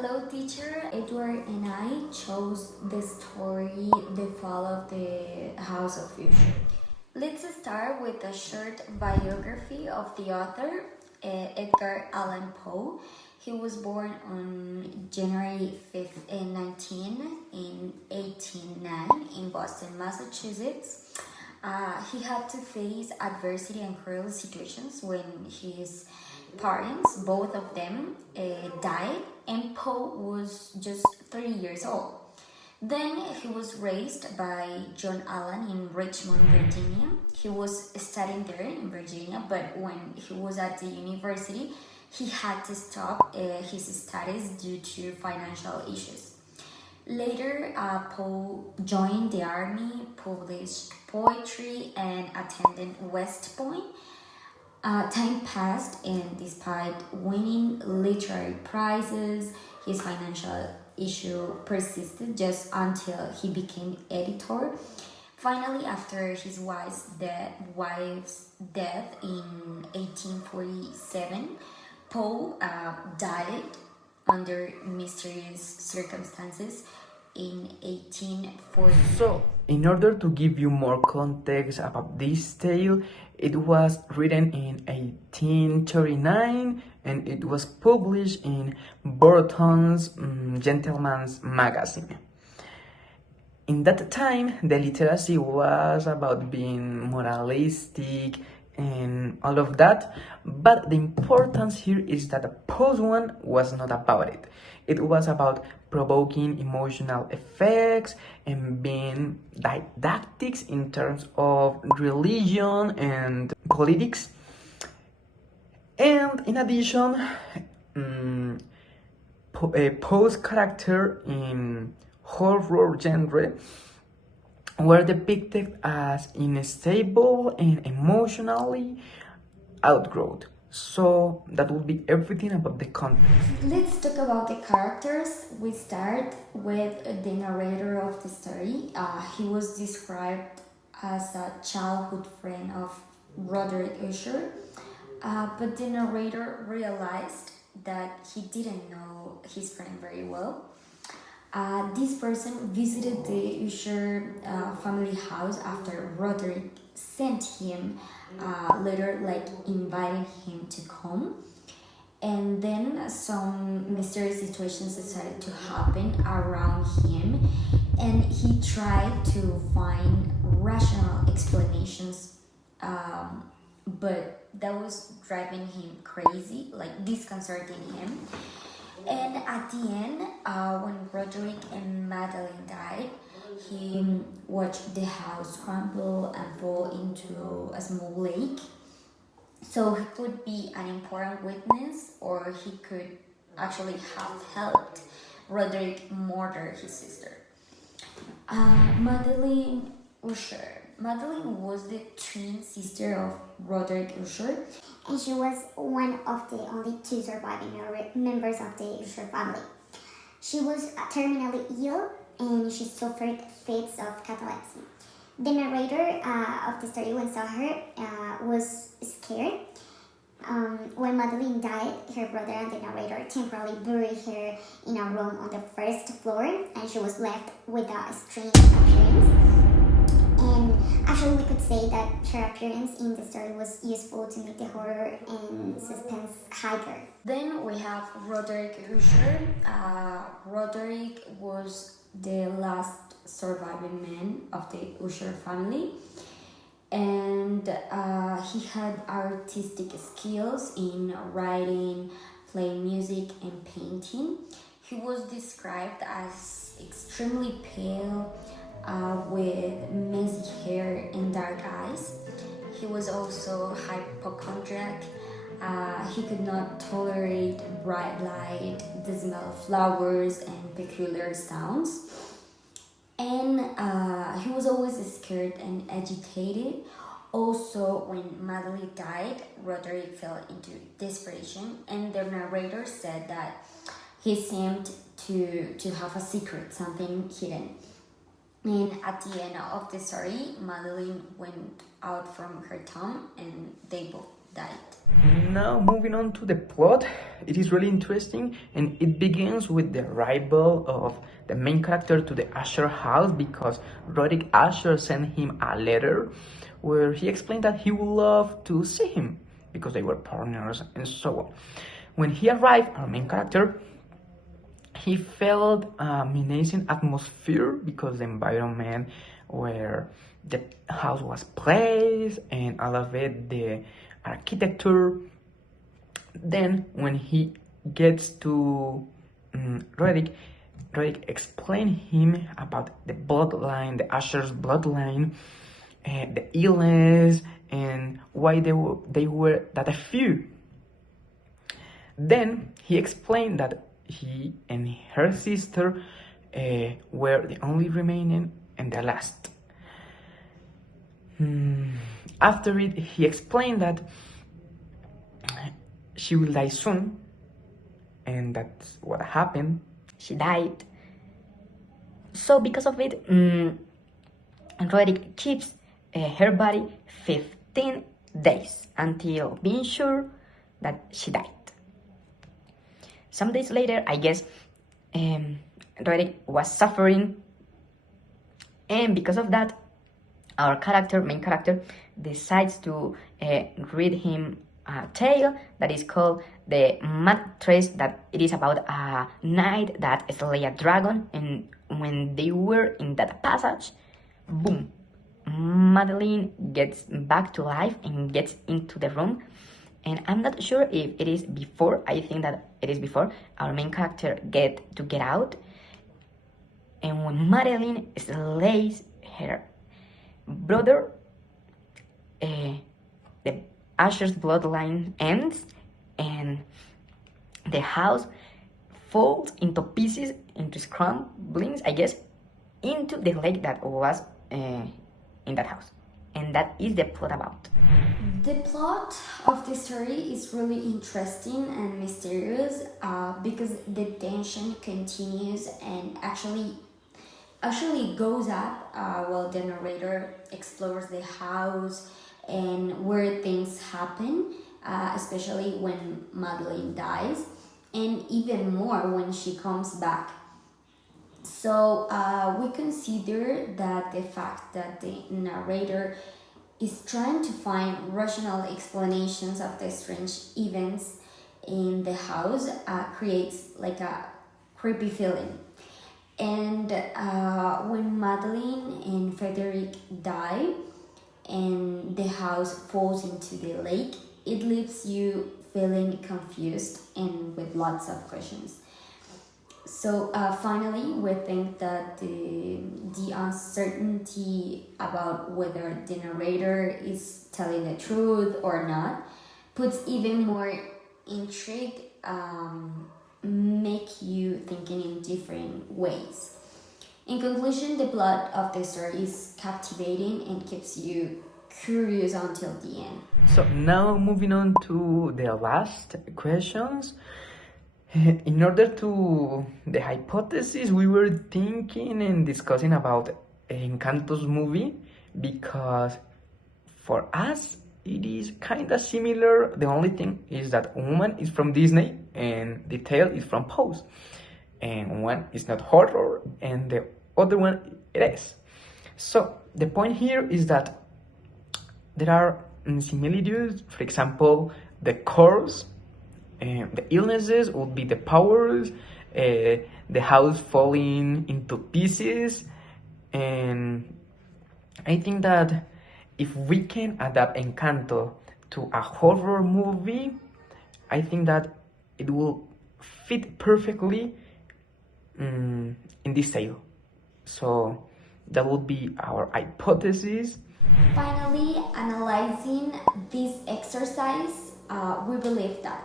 Hello teacher, Edward and I chose the story The Fall of the House of Usher. Let's start with a short biography of the author, Edgar Allan Poe. He was born on January 5th, 1809 in Boston, Massachusetts. He had to face adversity and cruel situations when his parents, both of them, died, and Poe was just 3 years old. Then he was raised by John Allan in Richmond, Virginia. He was studying there in Virginia, but when he was at the university, he had to stop his studies due to financial issues. Later, Poe joined the army, published poetry, and attended West Point. Time passed, and despite winning literary prizes, his financial issue persisted just until he became editor. Finally, after his wife's death in 1847, Poe died under mysterious circumstances in 1840. So, in order to give you more context about this tale, it was written in 1839 and it was published in Burton's Gentleman's Magazine. In that time, the literacy was about being moralistic and all of that, but the importance here is that Poe's one was not about it. It was about provoking emotional effects and being didactics in terms of religion and politics. And in addition, Poe's character in horror genre were depicted as unstable and emotionally outgrowth. So that will be everything about the context. Let's talk about the characters. We start with the narrator of the story. He was described as a childhood friend of Roderick Usher, but the narrator realized that he didn't know his friend very well. This person visited the Usher family house after Roderick sent him a letter inviting him to come, and then some mysterious situations started to happen around him, and he tried to find rational explanations, but that was driving him crazy, disconcerting him. And at the end, when Roderick and Madeline died, he watched the house crumble and fall into a small lake. So he could be an important witness, or he could actually have helped Roderick murder his sister. Madeline Usher. Madeline was the twin sister of Roderick Usher, and she was one of the only two surviving members of the Usher family. She was terminally ill and she suffered fits of catalepsy. The narrator of the story, when saw her, was scared. When Madeline died, her brother and the narrator temporarily buried her in a room on the first floor, and she was left with a strange appearance. And actually, we could say that her appearance in the story was useful to make the horror and suspense hiker. Then we have Roderick Usher. Roderick was the last surviving man of the Usher family, and he had artistic skills in writing, playing music, and painting. He was described as extremely pale, with messy hair and dark eyes. He was also hypochondriac. He could not tolerate bright light, the smell of flowers, and peculiar sounds. And he was always scared and agitated. Also, when Madeline died, Roderick fell into desperation, and the narrator said that he seemed to have a secret, something hidden. And at the end of the story, Madeline went out from her tomb and they both died. Now, moving on to the plot, it is really interesting, and it begins with the arrival of the main character to the Usher house because Roderick Usher sent him a letter where he explained that he would love to see him because they were partners and so on. When he arrived, our main character, he felt a menacing atmosphere because the environment where the house was placed and all of it, the architecture. Then when he gets to Roderick explained him about the bloodline, the Usher's bloodline, the illness, and why they were that a few. Then he explained that he and her sister were the only remaining and the last. After it, he explained that she will die soon, and that's what happened. She died. So because of it, Roderick keeps her body 15 days until being sure that she died. Some days later, I guess, Roderick was suffering, and because of that, our main character, decides to read him a tale that is called The Mattress, that it is about a knight that slayed a dragon, and when they were in that passage, boom, Madeline gets back to life and gets into the room. And I'm not sure if it is before, I think that it is before, our main character get out. And when Madeline slays her brother, the Usher's bloodline ends, and the house falls into pieces, into scramblings, I guess, into the lake that was in that house. And that is the plot about. The plot of the story is really interesting and mysterious because the tension continues and actually goes up while the narrator explores the house and where things happen, especially when Madeline dies, and even more when she comes back. So we consider that the fact that the narrator is trying to find rational explanations of the strange events in the house creates like a creepy feeling. And when Madeline and Frederick die and the house falls into the lake, it leaves you feeling confused and with lots of questions. So finally, we think that the uncertainty about whether the narrator is telling the truth or not puts even more intrigue, make you thinking in different ways. In conclusion, the plot of the story is captivating and keeps you curious until the end. So now moving on to the last questions. In order to the hypothesis, we were thinking and discussing about Encanto's movie because for us it is kind of similar. The only thing is that one is from Disney and the tale is from Pose, and one is not horror and the other one it is. So the point here is that there are similitudes. For example, the cores. The illnesses would be the powers, the house falling into pieces, and I think that if we can adapt Encanto to a horror movie, I think that it will fit perfectly in this tale. So that would be our hypothesis. Finally, analyzing this exercise, we believe that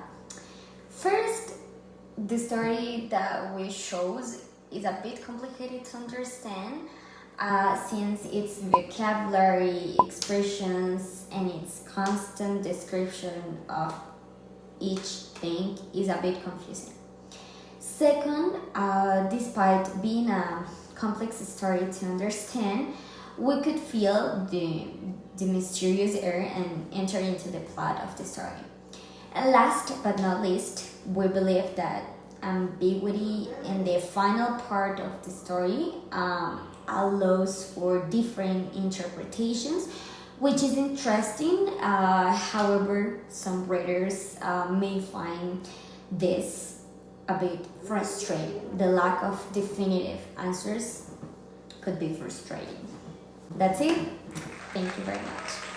first, the story that we chose is a bit complicated to understand since its vocabulary, expressions, and its constant description of each thing is a bit confusing. Second, despite being a complex story to understand, we could feel the mysterious air and enter into the plot of the story. And last but not least, we believe that ambiguity in the final part of the story allows for different interpretations, which is interesting. However, some readers may find this a bit frustrating. The lack of definitive answers could be frustrating. That's it. Thank you very much.